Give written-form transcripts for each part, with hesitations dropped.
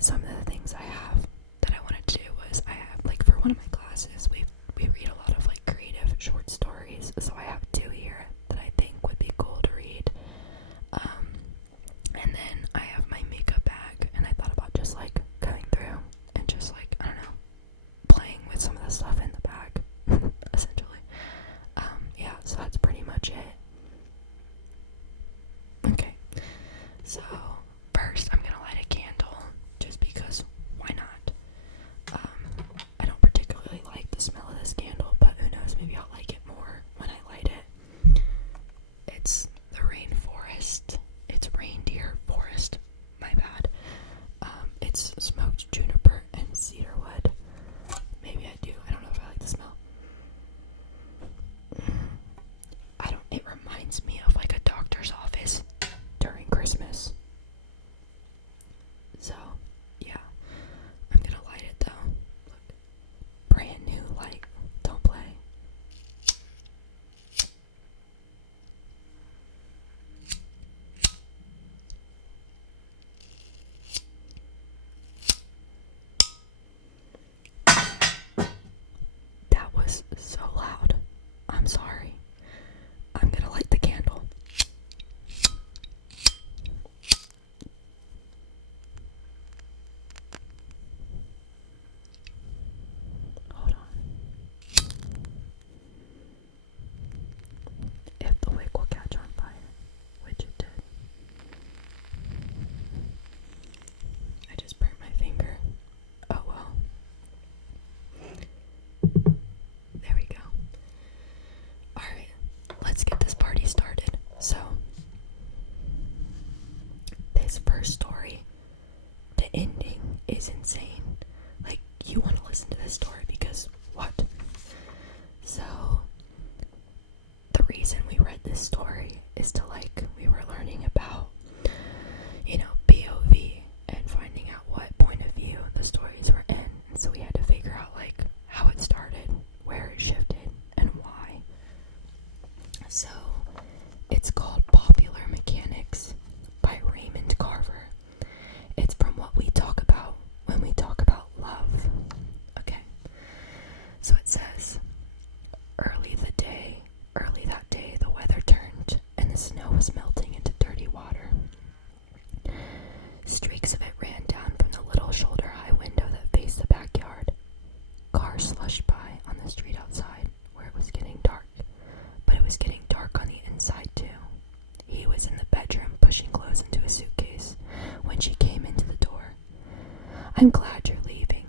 some of the things I have that I wanted to do was I have, like, for one of my classes, we read a lot of, like, creative short stories, so I have two here that I think would be cool to read. And then I have my makeup bag, and I thought about just, like, going through and just, like, I don't know, playing with some of the stuff in the bag, essentially. Yeah, so that's pretty much it. Okay, so first I'm gonna light a candle, just because, why not? I don't particularly like the smell of this candle, but who knows, maybe I'll like it more when I light it. It's the rainforest. It's reindeer forest, my bad. It's smoked juniper and cedar wood. Maybe I do, I don't know if I like the smell. It reminds me of, like, a doctor's office during Christmas. So, yeah, I'm gonna light it though. Look, brand new light, don't play. That was so loud. I'm sorry. I'm gonna light the candle. Hold on. If the wick will catch on fire, which it did. I just burnt my finger. Oh well. There we go. Alright, let's get this party started. So, this first story, the ending is insane. Like, you want to listen to this story because what? So, the reason we read this story is to, like, we were learning about, you know, POV and finding out what point of view the stories were in. And so we had to figure out, like, how it started, where it shifted, and why. So, it's called Popular Mechanics by Raymond Carver. It's from what we talk about when we talk about love. Okay. So it says, early that day, the weather turned and the snow was melting into dirty water. Streaks of it ran down from the little shoulder-high window that faced the backyard. Cars slushed by on the street outside, where it was getting dark. But it was getting dark on the inside, too. He was in the bedroom pushing clothes into a suitcase when she came into the door. I'm glad you're leaving,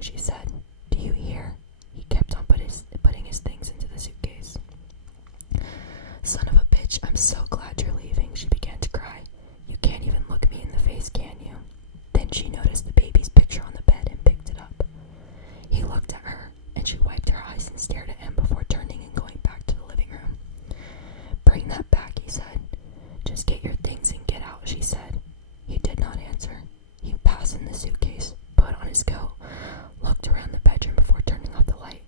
she said. Do you hear? He kept on putting his things into the suitcase. Son of a bitch, I'm so glad you're leaving, she began to cry. You can't even look me in the face, can you? Then she noticed the baby's picture on the bed and picked it up. He looked at her, and she wiped her eyes and stared at him before turning and going back to the living room. Bring that back, he said. Just get your things and get out, she said. He did not answer. He fastened the suitcase, put on his coat, looked around the bedroom before turning off the light.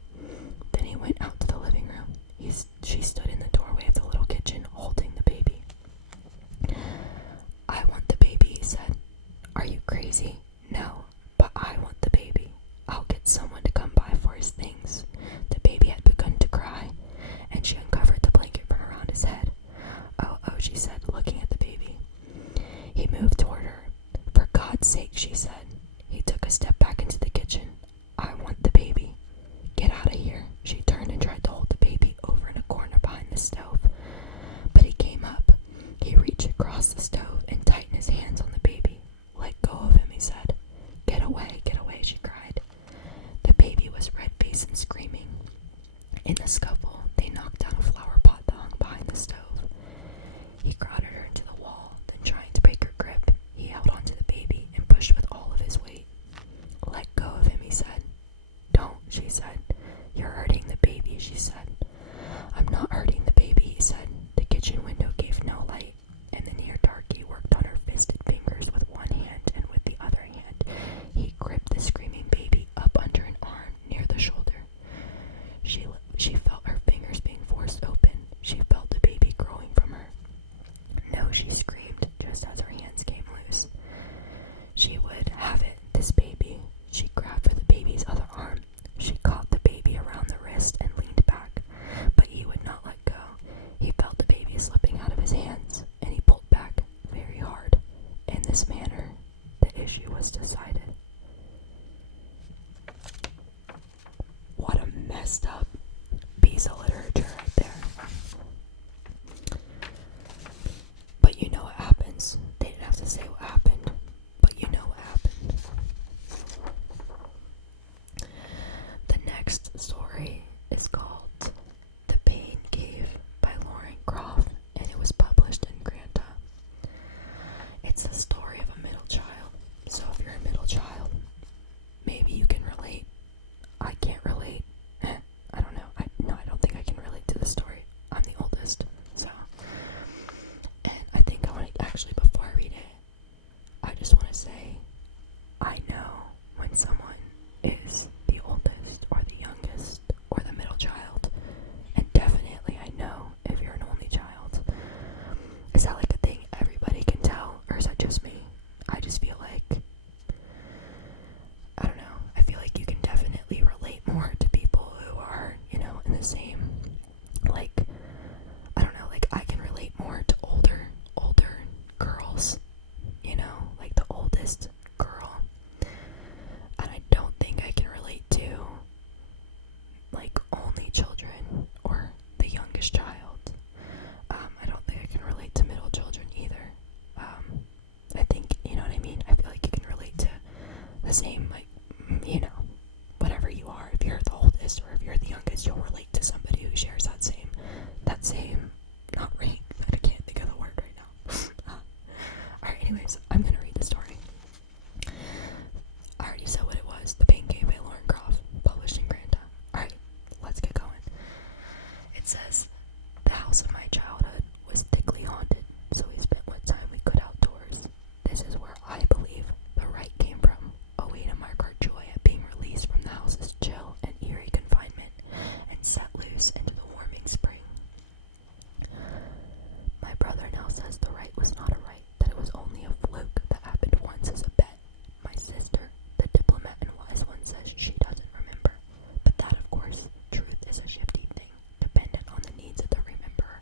Then he went out to the living room. She stood in the doorway of the little kitchen, holding the baby. I want the baby, he said. Are you crazy? No, but I want the baby. I'll get someone to come by for his things. The baby had begun to cry, and she uncovered the blanket from around his head. Oh, she said, looking at the baby. He moved toward her. For God's sake, she said. He took a step back into the kitchen. I want the baby. Get out of here. She turned and tried to hold the baby over in a corner behind the stove. But he came up. He reached across the stove and tightened his hands on the baby. Let go of him, he said. Get away, she cried. The baby was red-faced and screaming. In the scuffle, they knocked down a flower pot that hung behind the stove. He crowded her into the wall, then trying to break her grip, he held onto the baby and pushed with all of his weight. Let go of him, he said. Don't, she said. You're hurting the baby, she said. I'm not hurting the baby, he said. The kitchen window gave no light, and the near darky worked on her fisted fingers with one hand, and with the other hand he gripped the screaming baby up under an arm near the shoulder. She felt her us decided. What a messed up piece of literature right there. But you know what happens. They didn't have to say what happened, but you know what happened. The next story is called The Pain Cave by Lauren Groff, and it was published in Granta. It's the story of a middle child. So if you're a middle child, maybe you can relate. I can't relate. I don't know. I don't think I can relate to the story. I'm the oldest, so. And I think I want to, actually, before I read it, I just want to say, I know when someone is the oldest or the youngest or the middle child, and definitely I know if you're an only child. Is that like a thing everybody can tell, or is that just me? I just feel like, I don't know, I feel like you can definitely relate more to people who are, you know, in the same, like, I don't know, like I can relate more to older girls, you know, like the oldest girl, and I don't think I can relate to like only children or the youngest child. I don't think I can relate to middle children either. I think, you know what I mean? I feel like you can relate to the same, like, you know, whatever you are. If you're the oldest or if you're the youngest, you'll relate to somebody who shares that same, not rank. I can't think of the word right now. Alright, anyways, I'm gonna read the story. I already said what it was. The Pain Cave by Lauren Groff, published in Granta. Alright, let's get going. It says, the house of my childhood was thickly haunted, so we spent what time we could outdoors. This is where I believe the right came from, a way to mark our joy at being released from the house's chill and eerie confinement and set loose into the warming spring. My brother now says the right was not a right, that it was only a fluke that happened once as a bet. My sister, the diplomat and wise one, says she doesn't remember, but that, of course, truth is a shifty thing, dependent on the needs of the rememberer.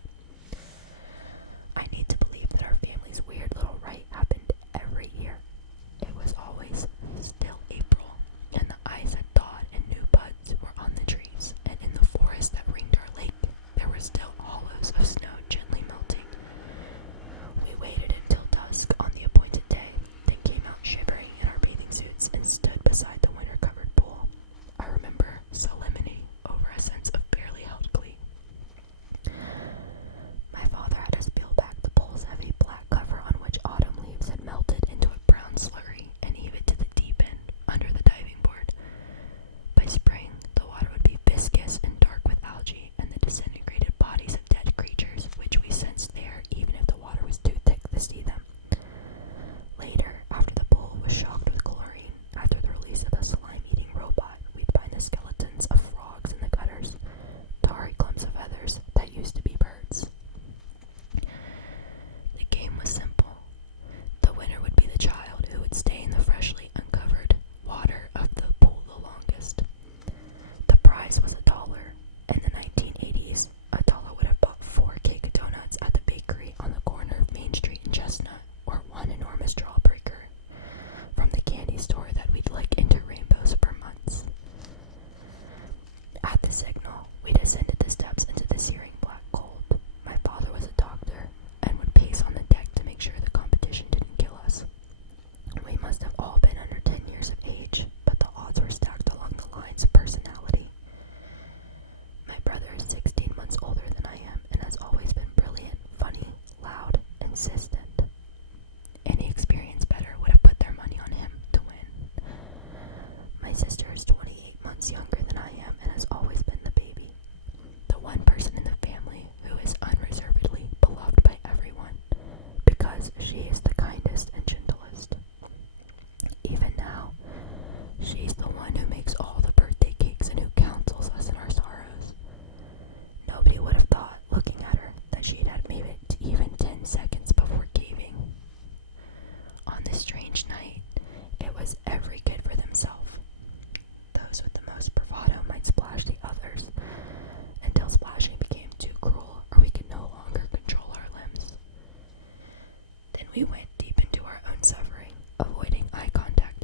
I need to believe that our family's weird little rite happened every year. It was always still April, and the ice had thawed and new buds were on the trees, and in the forest that ringed our lake, there were still hollows of snow gently melting. We waited until dusk on the appointed day, then came out shivering in our bathing suits and stood beside the winter-covered pool. I remember solemnity over a sense of barely held glee. My father had us peel back the pool's heavy black cover on which autumn leaves had melted into a brown slurry and heave it to the deep end under the diving board. By spring, the water would be viscous and dark with algae and the disintegrated bodies of dead creatures which we sensed there even if the water was too thick to see them. Later, after the pool was shocked with chlorine, after the release of the slime-eating robot, we'd find the skeletons of frogs in the gutters, tarry clumps of feathers that used to be birds. The game was simple. The winner would be the child who would stay in the freshly uncovered water of the pool the longest. The prize was $1. In the 1980s, $1 would have bought 4 cake of donuts at the bakery on the corner of Main Street and Chestnut, or one enormous jawbreaker from the candy store that we'd lick into rainbows for months. At the signal, we descended the steps into the searing black cold. My father was a doctor and would pace on the deck to make sure the competition didn't kill us. We must have all been under 10 years of age, but the odds were stacked along the lines of personality. My brother is 16 months older than I am and has always been brilliant, funny, loud, insistent. Any experience better would have put their money on him to win. My sister is 28 months younger than I am and has always been the baby. The one person in the family who is unreservedly beloved by everyone, because she is the kindest and gentlest. Even now, she's the one who makes all the birthday cakes and who counsels us in our sorrows. Nobody would have thought, looking at her, that she'd had made it even 10 seconds before caving. On this strange night, it was every kid for themselves. Those with the most bravado might splash the others, until splashing became too cruel or we could no longer control our limbs. Then we went deep into our own suffering, avoiding eye contact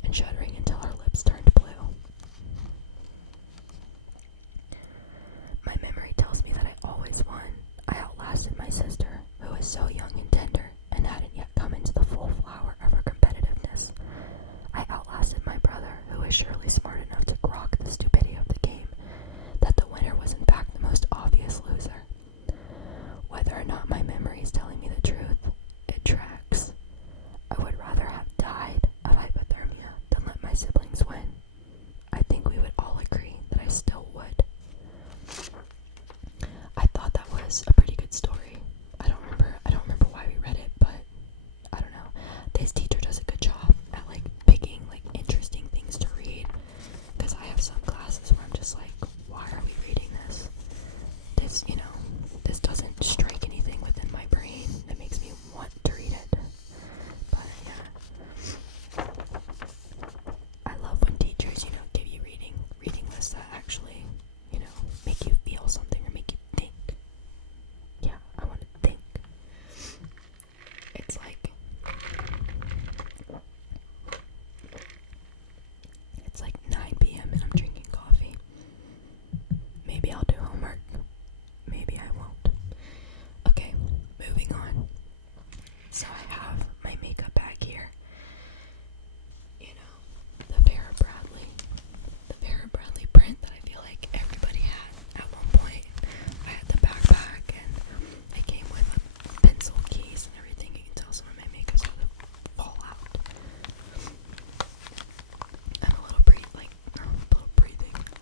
surely smart enough to grok the stupidity of the game, that the winner was in fact the most obvious loser. Whether or not my memory is telling me the truth, it tracks. I would rather have died of hypothermia than let my siblings win. I think we would all agree that I still would. I thought that was a pretty good story. I don't remember why we read it, but I don't know. This teacher does a good job at like picking like interesting things to read, because I have some classes where I'm just like, why are we reading this? This doesn't strike anything within my brain that makes me want to read it. But yeah, I love when teachers, give you reading lists that actually, make you feel something or make you think. Yeah, I want to think. It's like 9 p.m. and I'm drinking coffee. Maybe I'll do homework. Maybe I won't. Okay, moving on. So I have my makeup bag here. The Vera Bradley print that I feel like everybody had at one point. I had the backpack and it came with a pencil case and everything. You can tell some of my makeup started to fall out. I'm a little breathing.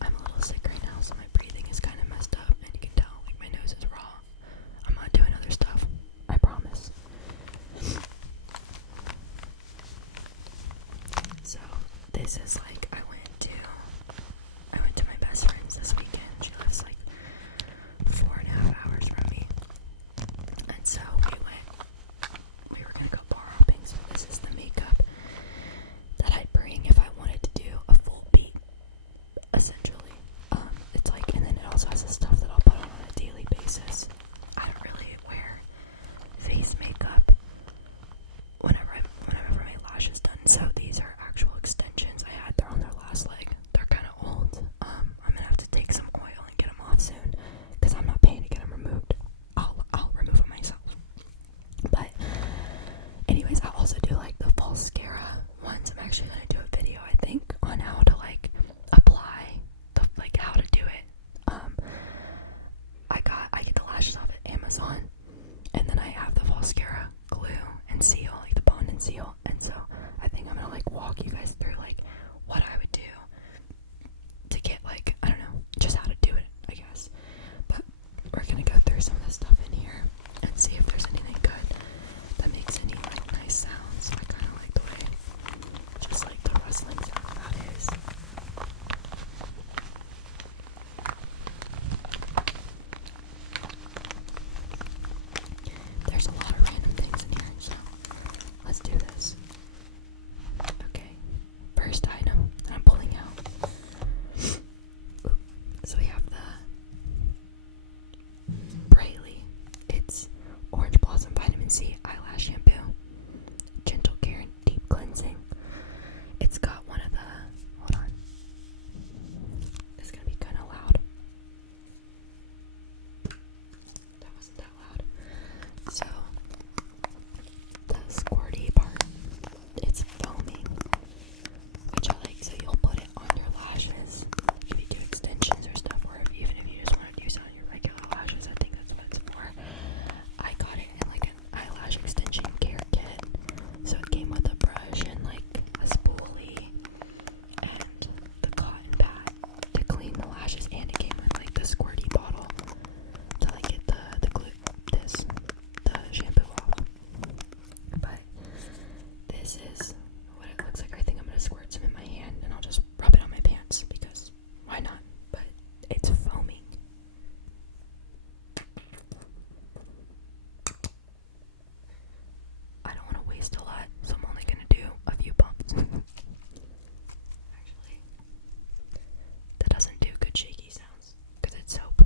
I'm a little sick right now, so my breathing is kind of messed up, and you can tell like my nose is raw. I'm not doing other stuff, I promise. So this is like I went to my best friend's this weekend. She lives like 4.5 hours from me, and so we were gonna go bar hopping. So this is the makeup that I'd bring if I wanted to do a full beat, essentially. It's like, and then it also has the stuff that I'll put on a daily basis. I don't really wear face makeup whenever my lash is done. So these are actual extensions I had. They're on their last leg. They're kind of old. I'm gonna have to take some oil and get them off soon, because I'm not paying to get them removed. I'll remove them myself. But anyways, I also do like the Falscara ones. I'm actually gonna do a video, I think, on how to like apply how to do it. I get the lashes off at Amazon, and then I have the Falscara glue and seal, like the bond and seal. And so I think I'm gonna like walk you guys through like what I would do to get like, I don't know, just how to do it, I guess. But we're gonna go through some of the stuff in here and see if there's anything good that makes any like nice sounds. I kind of like the way, just like the rustling sound that is. There's a lot of random things in here, so let's do this. Okay, first item that I'm pulling out. So we have the Braley. It's Orange Blossom Vitamin C Eyelash Shampoo. Gentle care and deep cleansing. It's got one of the, hold on. It's gonna be kind of loud. That wasn't that loud. So, the squirty part, it's foaming, which I like. So you'll put it on your lashes if you do extensions or stuff, or even if you just want to use it on your regular lashes. I think that's what it's for. I got it in like an eyelash extension care kit. So it came with a brush and like a spoolie and the cotton pad to clean the lashes, and it came with like the squirty bottle to like get the shampoo off. But this is what it looks like. I think I'm gonna squirt some in my hand and I'll just rub it on my pants, because why not? But it's foaming. I don't want to waste a lot, so I'm only gonna do a few bumps. Actually, that doesn't do good shaky sounds because it's soap.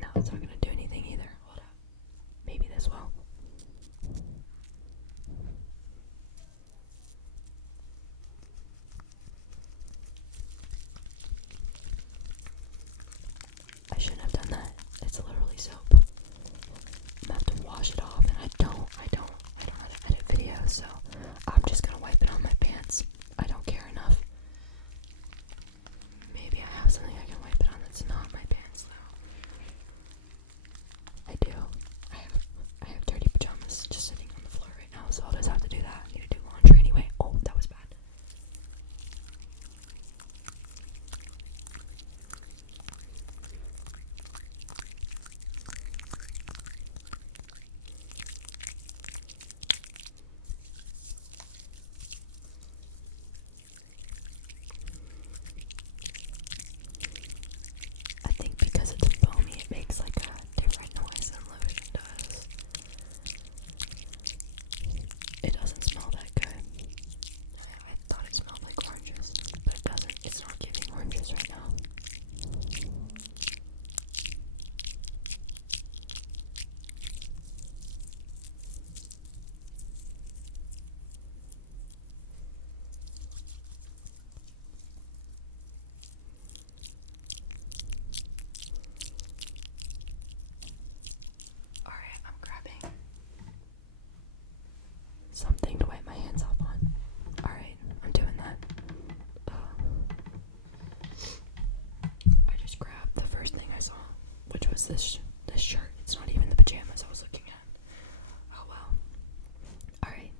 No, it's not gonna do anything either. Hold up. Maybe this will. I shouldn't have done that. It's literally soap. I'm gonna have to wash it off, and I don't so I'm just gonna wipe it on my pants. I don't care enough. Maybe I have something I can wipe it on that's not my pants though. I do. I have dirty pajamas just sitting on the floor right now, so I'll just have to do that. I need to do laundry anyway. Oh, that was bad. I think because it's foamy, it makes like a different noise than lotion does. It doesn't smell that good. I thought it smelled like oranges, but it doesn't. It's not giving oranges right now. Alright, I'm grabbing something to wipe my hands off on. Alright, I'm doing that. I just grabbed the first thing I saw, which was this shirt. It's not even the pajamas I was looking at. Oh well. Alright,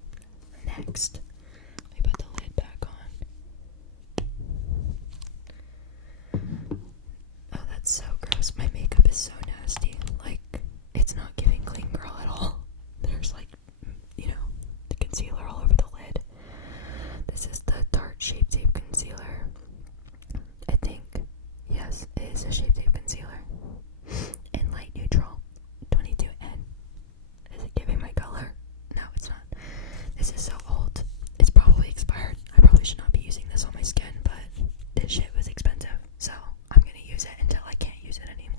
next, let me put the lid back on. Oh, that's so gross. My makeup is so nasty. Like, it's not giving clean girl at all. There's like, the concealer all over the lid. This is the Tarte Shape Tape Concealer. I think, yes, it is a Shape Tape Concealer. In light neutral, 22N. Is it giving my color? No, it's not. This is so old. It's probably expired. I probably should not be using this on my skin, but this shit was expensive, so I'm gonna use it until I can't use it anymore.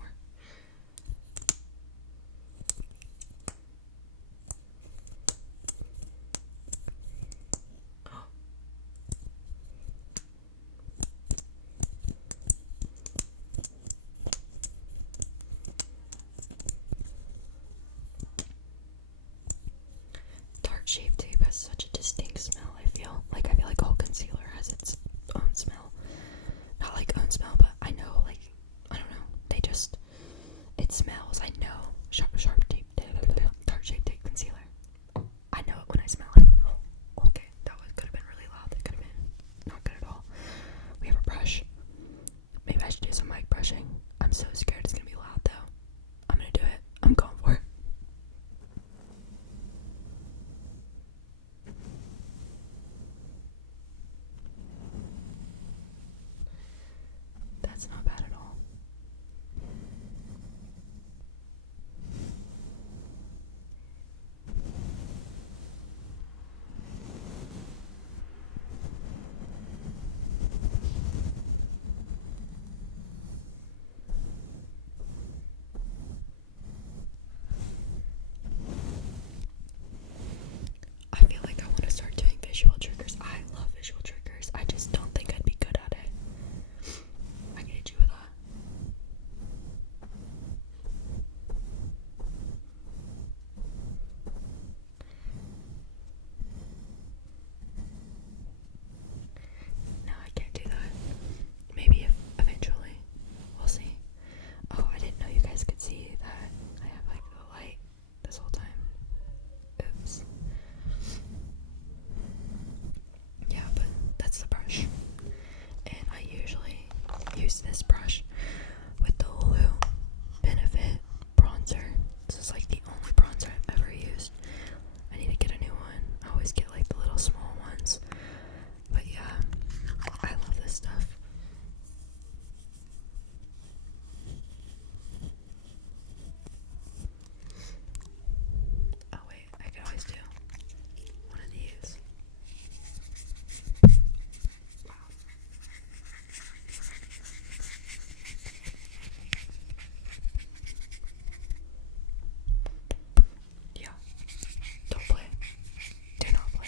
Tarte Shape Tape has such a distinct smell, I feel like all concealer has its own smell. Not like own smell, but I know, like, I don't know, it smells. I know. Tarte Shape Tape Concealer. I know it when I smell it. Oh, okay, could have been really loud. That could have been not good at all. We have a brush. Maybe I should do some mic brushing. I'm so scared it's gonna be loud though. I'm gonna do it. I'm going for it. That's not bad at all. I feel like I want to start doing visual triggers. I love visual triggers. I just don't think I'd be good at it. I can hit you with that. No, I can't do that. Maybe eventually. We'll see. Oh, I didn't know you guys could see that. I have like the light this whole time. Oops. Yeah, but that's the brush. And I usually use this brush with the Hulu Benefit bronzer. This is like the only bronzer I've ever used. I need to get a new one. I always get like the little small ones. But yeah, I love this stuff. Oh wait, I can always do one of these. Wow. Yeah. Don't play. Do not play.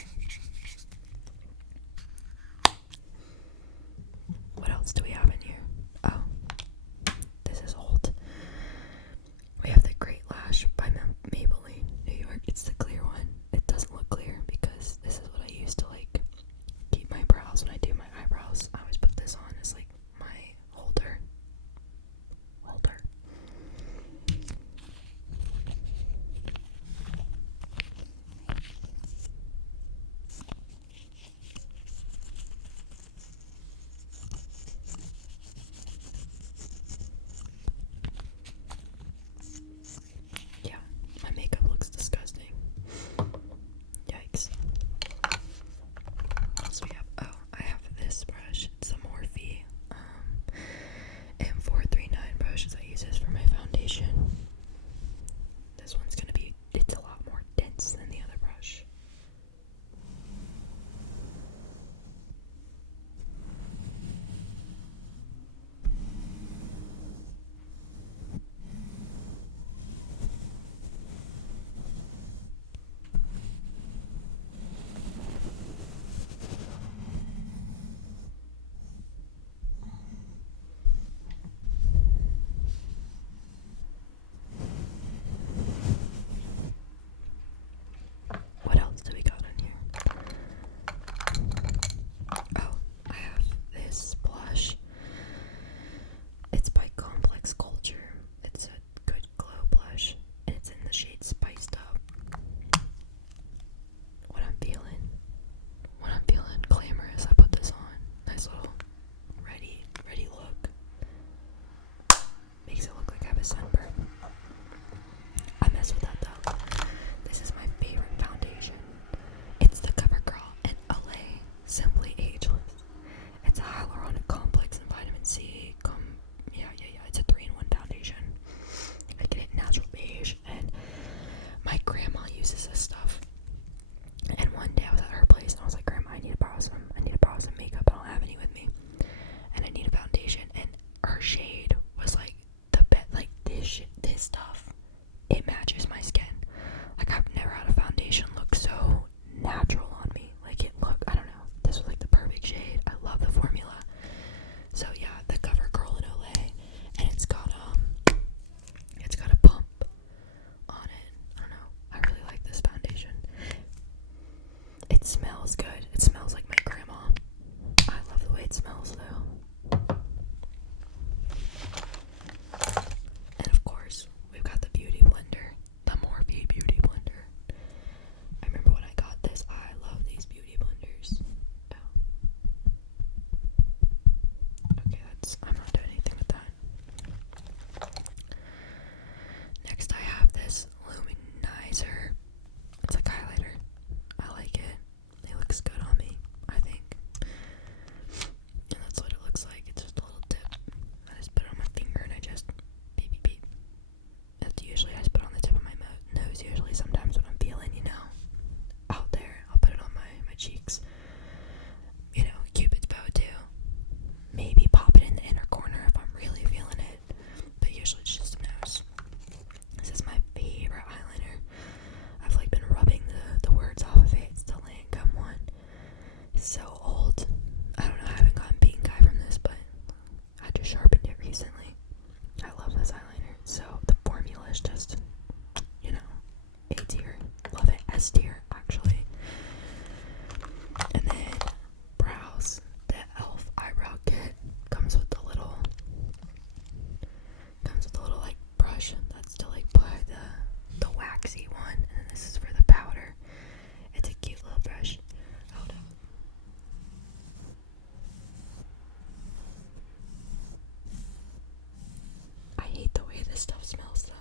What else do we have in here? Oh, this is old. We have the Great Lash by Maybelline, New York. It's the clear one. It doesn't look clear because uses this stuff. And one day I was at her place and I was like, Grandma, I need to borrow some makeup. I don't have any with me. And I need a foundation. And her shade was like the best. Like this stuff, it matches my skin. Like I've never had a foundation look so natural on me. Like it looked, I don't know. This was like the perfect shade. I love the formula. So yeah, the CoverGirl in Olay, and it's got a pump on it. I don't know. I really like this foundation. It smells good. It smells like my grandma. I love the way it smells though. And of course, we've got the Beauty Blender, the Morphe Beauty Blender. I remember when I got this, I love these beauty blenders. Oh. Okay, I'm not doing anything with that. Next I have this Luminizer. It's like highlighter. I like it. It looks good on me, I think. And that's what it looks like. It's just a little tip. I just put it on my finger and I just beep beep beep. That's usually I just put it on the tip of my nose usually. Sometimes when I'm feeling, out there, I'll put it on my cheeks. Cupid's bow too. Maybe pop it in the inner corner if I'm really feeling it. But usually it's just nose. This is my favorite eyeliner. I've been rubbing the words off of it. It's the Lancome one. It's so old. I don't know, I haven't gotten pink eye from this, but I just sharpened it recently. I love this eyeliner. So the formula is just, A tier. Love it. S tier, actually. And then brows. The e.l.f. eyebrow kit comes with the little brush. That's to apply the waxy one. And then this is for the powder. It's a cute little brush. Hold up. I hate the way this stuff smells though.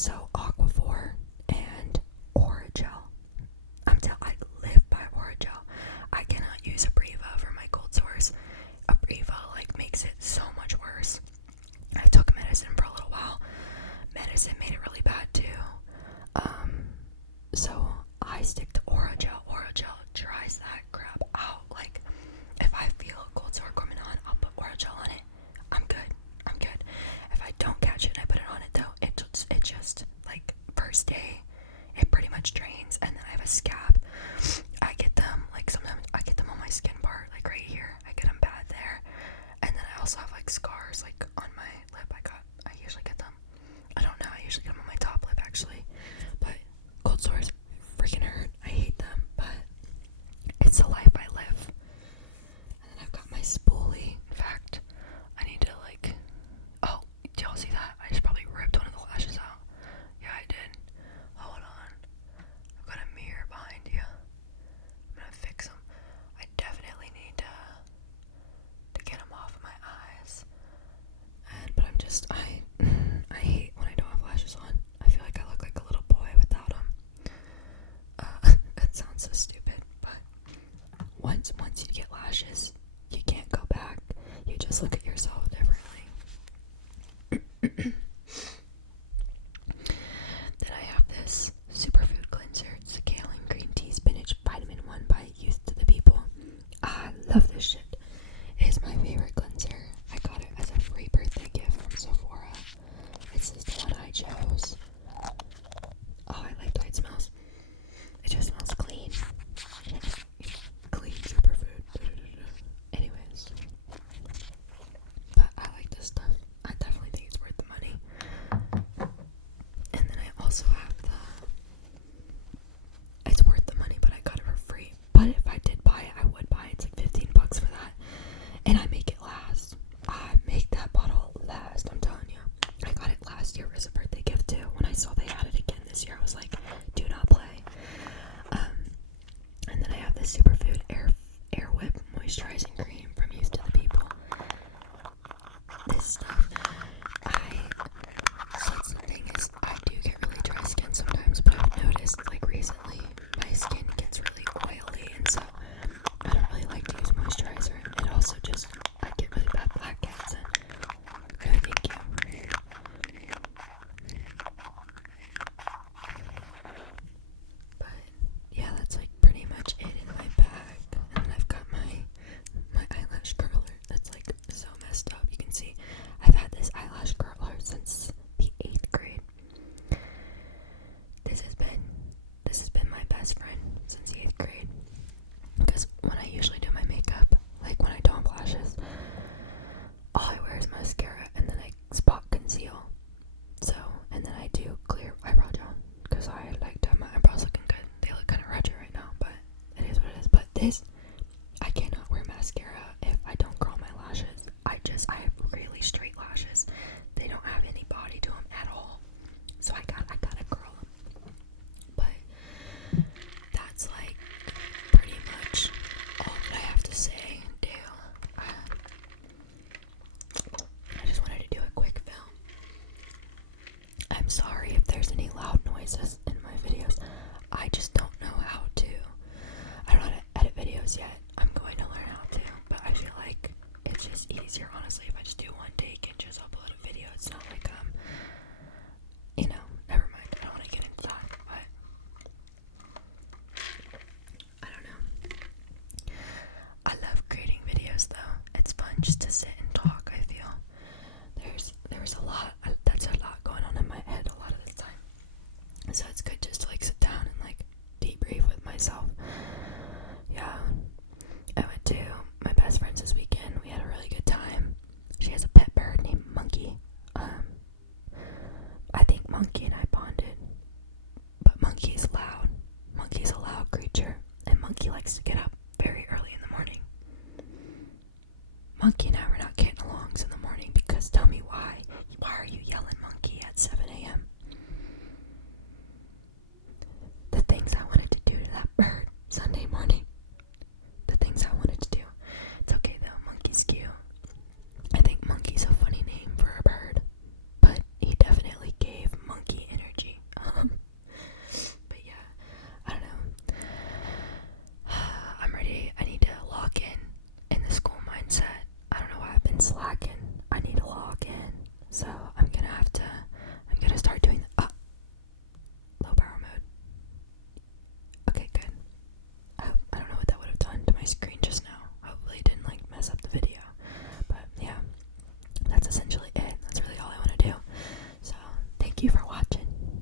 So Aquaphor and Orajel. I live by Orajel. I cannot use Abreva for my cold sores. Abreva like makes it so much worse. I took medicine for a little while. Medicine made it really bad too. So I stick to Orajel. Orajel dries that crap out. Like if I feel a cold sore coming on, I'll put Orajel on it. I'm good. If I don't catch it and I put it on it though, it just like first day, it pretty much drains, and then I have a scab. I get them like sometimes I get them on my skin part, like right here. I get them bad there, and then I also have like scars like on my lip. I usually get them. I don't know. I usually get them on my top lip actually, but cold sores freaking hurt. I hate them, but it's the life I live. And then I've got my spoolie. In fact, I need to like. Oh, did y'all see that? I just probably ripped one of the lashes out. Yeah, I did. Hold on. I've got a mirror behind you. I'm gonna fix them. I definitely need to get them off of my eyes. But I hate when I don't have lashes on. I feel like I look like a little boy without them. That sounds so stupid, but once you get lashes, you can't go back. You just look at yourself differently. Then I have this Superfood Cleanser. It's the kale and green tea spinach vitamin 1 by Youth to the People. I love this shit. It is my favorite cleanser. I got it as a free birthday gift from Sephora. This is the one I chose. Oh, I like the way it smells. It just smells clean. Clean superfood. Anyways. But I like this stuff. I definitely think it's worth the money. And then I also have it's worth the money, but I got it for free. But if I did buy it, I would buy it. It's like $15 for that. And I make it last. I make that bottle last, I'm telling you. I got it last year as a birthday gift too. When I saw they had it again this year, I was like, do not play. And then I have this Superfood Air Whip Moisturizing Cream from Youth to the People. This stuff, that's the thing is, I do get really dry skin sometimes, but I've noticed, like recently, my skin gets really oily, and so I don't really like to use moisturizer. It also just, I get really bad blackheads, and no thank you. But yeah, that's like pretty much it in my bag. And then I've got my eyelash curler that's like so messed up. You can see I've had this eyelash curler since the 8th grade. This has been my best friend since the 8th grade. Because when I usually do my makeup, like when I don't have lashes, all I wear is mascara and then I spot conceal. So, and then I do clear eyebrow gel because I like to have my eyebrows looking good. They look kind of ratchet right now, but it is what it is. But this, I cannot wear mascara if I don't curl my lashes. I have really straight lashes. They don't have any body to them at all. So I gotta curl them. But that's like pretty much all that I have to say and do. I just wanted to do a quick film. I'm sorry if there's any loud noises in my videos. I just don't know how to. I don't know how to edit videos yet. I'm going to learn how to, but I feel like it's just easier, honestly, if I just do one take and just upload a video. It's not like never mind. I don't want to get into that, but I don't know. I love creating videos though. It's fun just to sit and talk, I feel. There's a lot, that's a lot going on in my head a lot of the time. So it's good just to like sit down and like debrief with myself. Yeah. I went to my best friend's this weekend. We had a really good time. She has a pet bird named Monkey. I think Monkey and I bonded. But Monkey is loud. Monkey's a loud creature. And Monkey likes to get up very early in the morning. Monkey and I